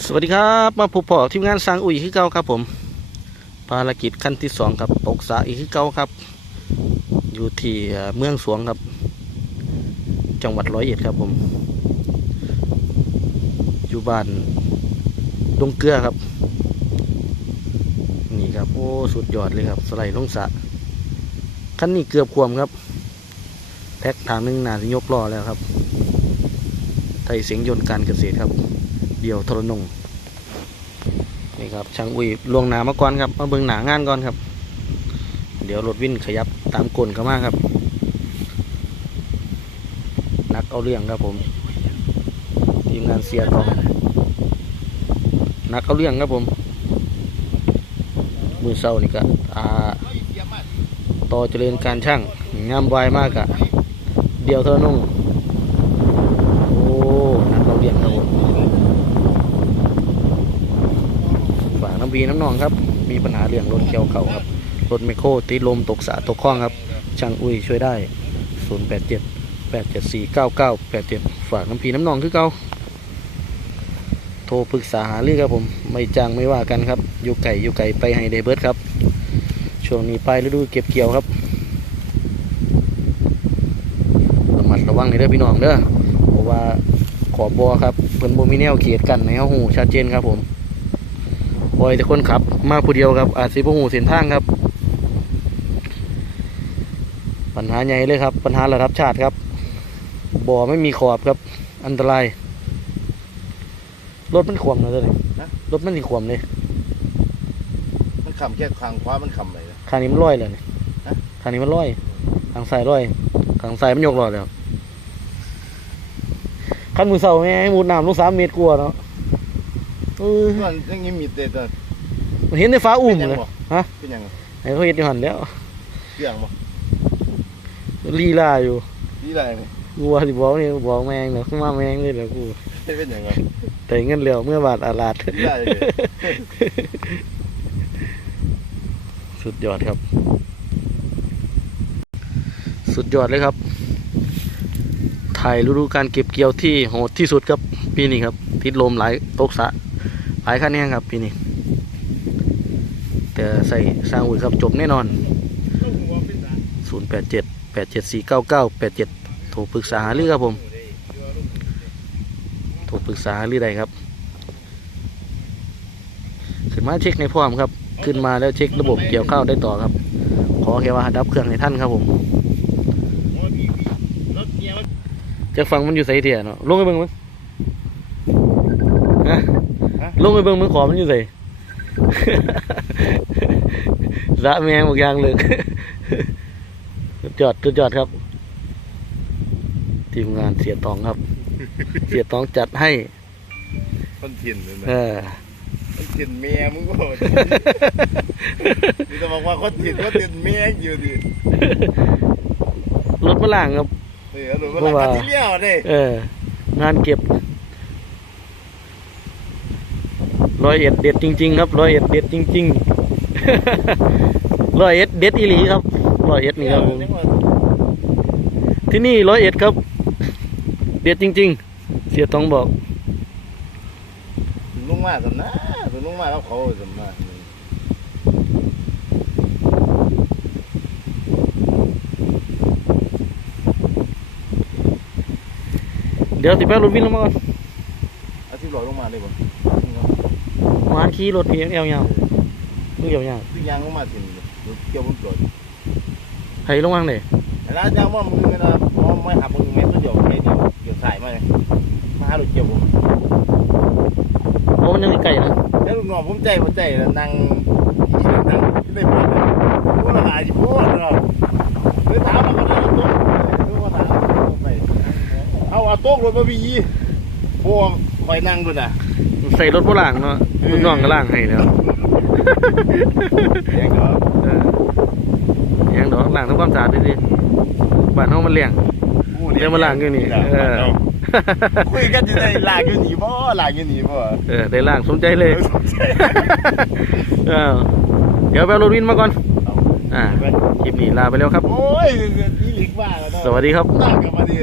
สวัสดีครับมาพบพอทีมงานสร้างอุ่ยคือเก่าครับผม ภารกิจขั้นที่สองครับตกสระอีกคือเก่าครับ อยู่ที่เมืองสวงครับ จังหวัดร้อยเอ็ดครับผม อยู่บ้านดงเกลือครับ นี่ครับโอ้สุดยอดเลยครับ สไลด์ลงสะขั้นนี้เกือบควมครับ แพ็กทางนึงนาสิยกล้อแล้วครับ ไทยเสียงยนต์การเกษตรครับ เดี่ยวทรนงนี่ครับช่างอุ้ยลวงหนามาก่อนครับมาเบิ่งหนางานก่อนครับ เดี๋ยวรถวิ่นขยับตามกลเข้ามาครับ นักเอาเรื่องครับผม ทีมงานเสียกองนักเอาเรื่องครับผม มือเศร้านี่ก็อ่าต่อเจริญการช่างงามวายมากอะเดี่ยวทรนงโอ้นักเอาเรื่องครับผม น้ำพีน้ำนองครับ มีปัญหาเรื่องรถเกี่ยวเขาครับ รถไมโครติดลมตกสาตกคลองครับ ช่างอุ้ยช่วยได้ 087 874 9987 ฝากน้ำพีน้ำนองคือเก่าโทรปรึกษาหาเรื่องครับผม ไม่จ้างไม่ว่ากันครับ อยู่ไก่อยู่ไก่ไปให้ได้เบิร์ดครับ ช่วงนี้ไปฤดูเก็บเกี่ยวครับ ระมัดระวังในเด้อพี่น้องเด้อ เพราะว่าขอบบอครับเพิ่นบ่มีแนวเขตกันในเฮาหูชัดเจนครับผม ปล่อยแต่คนขับ มาผู้เดียวครับ อาจสิบ่ฮู้เส้นทางครับ ปัญหาใหญ่เลยครับ ปัญหาระดับชาติครับ บ่อไม่มีขอบครับ อันตราย รถมันขวมเลยเลยรถมันสิขวมเลย มันขำแค่คางคว้ามันขำเลยนะข้างนี้มันลอยเลยนี่ฮะข้างนี้มันลอยข้างซ้ายลอยข้างซ้ายมันยกล้อแล้วขั้นมือเสาแม่งมุดน้ำลงสามเมตรกว่าเนาะ เออมันยังงี้มีเตะตอนมันเห็นในฟ้าอุ้มเป็นเลยัยงบ่ฮะเป็นยังไอ้เขาเห็นอยู่หันแล้วเกี่ยงบ่ลีลาอยู่นี่อะไรนี่กูว่าสิบอกนี่บอกแมงเนาะขึ้นมาแมงเลยเหรอกูเป็นยังไงแต่เงินเหลียวเมื่อบาทอาลาดนี่อะไรเลยสุดยอดครับ สุดยอดเลยครับ ถ่ายฤดูการเก็บเกี่ยวที่โหดที่สุดครับ ปีนี้ครับ ทิศลมหลายตกสระ หลายคันแน่ครับปีนี้แต่ใส่สร้างอุ่ยครับจบแน่นอน 087 874 9987 โทรปรึกษาหารือครับผม โทรปรึกษาหารือใดครับ ขึ้นมาเช็คในพร้อมครับ ขึ้นมาแล้วเช็คระบบเกี่ยวข้าวได้ต่อครับ ขอแค่ว่าดับเครื่องให้ท่านครับผมจะฟังมันอยู่ใส่เถี่ยเนาะลงไปเบิ่งมั้งฮะ ลงไปเบิ่งมึงขอมันอยู่ใส่สะแมงบอกอยางเลยสุดยอดสุดยอดครับ ทีมงานเสียตองครับ เสียตองจัดให้คนถิ่นเลยนะเออคนถิ่นเมียมึงก็นี่จะบอกว่าคนถิ่นคนถิ่นเมียอยู่ดิรถมาล่างครับเออหนูมันหลังที่เลี้ยวดิเอองานเก็บ ร้อยเอ็ดเด็ดจริง ๆ ครับร้อยเอ็ดเด็ดจริงๆร้อยเอ็ดเด็ดอีหลีครับร้อยเอ็ดนี่ครับผมที่นี่ร้อยเอ็ดครับ เด็ดจริง ๆ เสียต้องบอกลุงมาสำนะลุงมาแล้วเขาสำนะเดี๋ยวสิแป๊บรถวิ่งลงมาก่อนอาทิตย์รอลงมาเลยบ่ วานขี่รถเพียงเอวยาวมึงเอวยาวที่ยางลงมาถิ่นเกี่ยวมันปลดไห้ลงวางเลยแล้วยางว่ามือนะมองไม่หักมือแม่ตัวเดียวเดียวเกี่ยวสายมาเลยมาหาลูกเกี่ยวผมเพราะมันยังไกลนะแล้วลูกน้องผมใจผมใจนั่งนั่งได้หมดพูดอะไรพูดเนาะเลยถามมันก็ได้ตุ๊กคือว่าถามไปเอาเอาโต๊ะรถมาบีพวกคอยนั่งด้วยนะ ใส่รถโบราณเนาะลูกน้องก็ล่างให้แล้วเดี๋ยวก็เออยังดอกล่างทำความสะอาดดีๆบ้านเฮามันเลี้ยงเดี๋ยวมาล้างอยู่นี่เออคุยกันจะได้ล้างอยู่นี่บ่ล้างอยู่นี่บ่เออได้ล่างสมใจเลยเออเดี๋ยวไปเอารถวินมาก่อนอ่าคลิปนี้ลาไปแล้วครับ โอ้ยนี่ลิกบ้าแล้วเนาะสวัสดีครับตั้งกันมาดี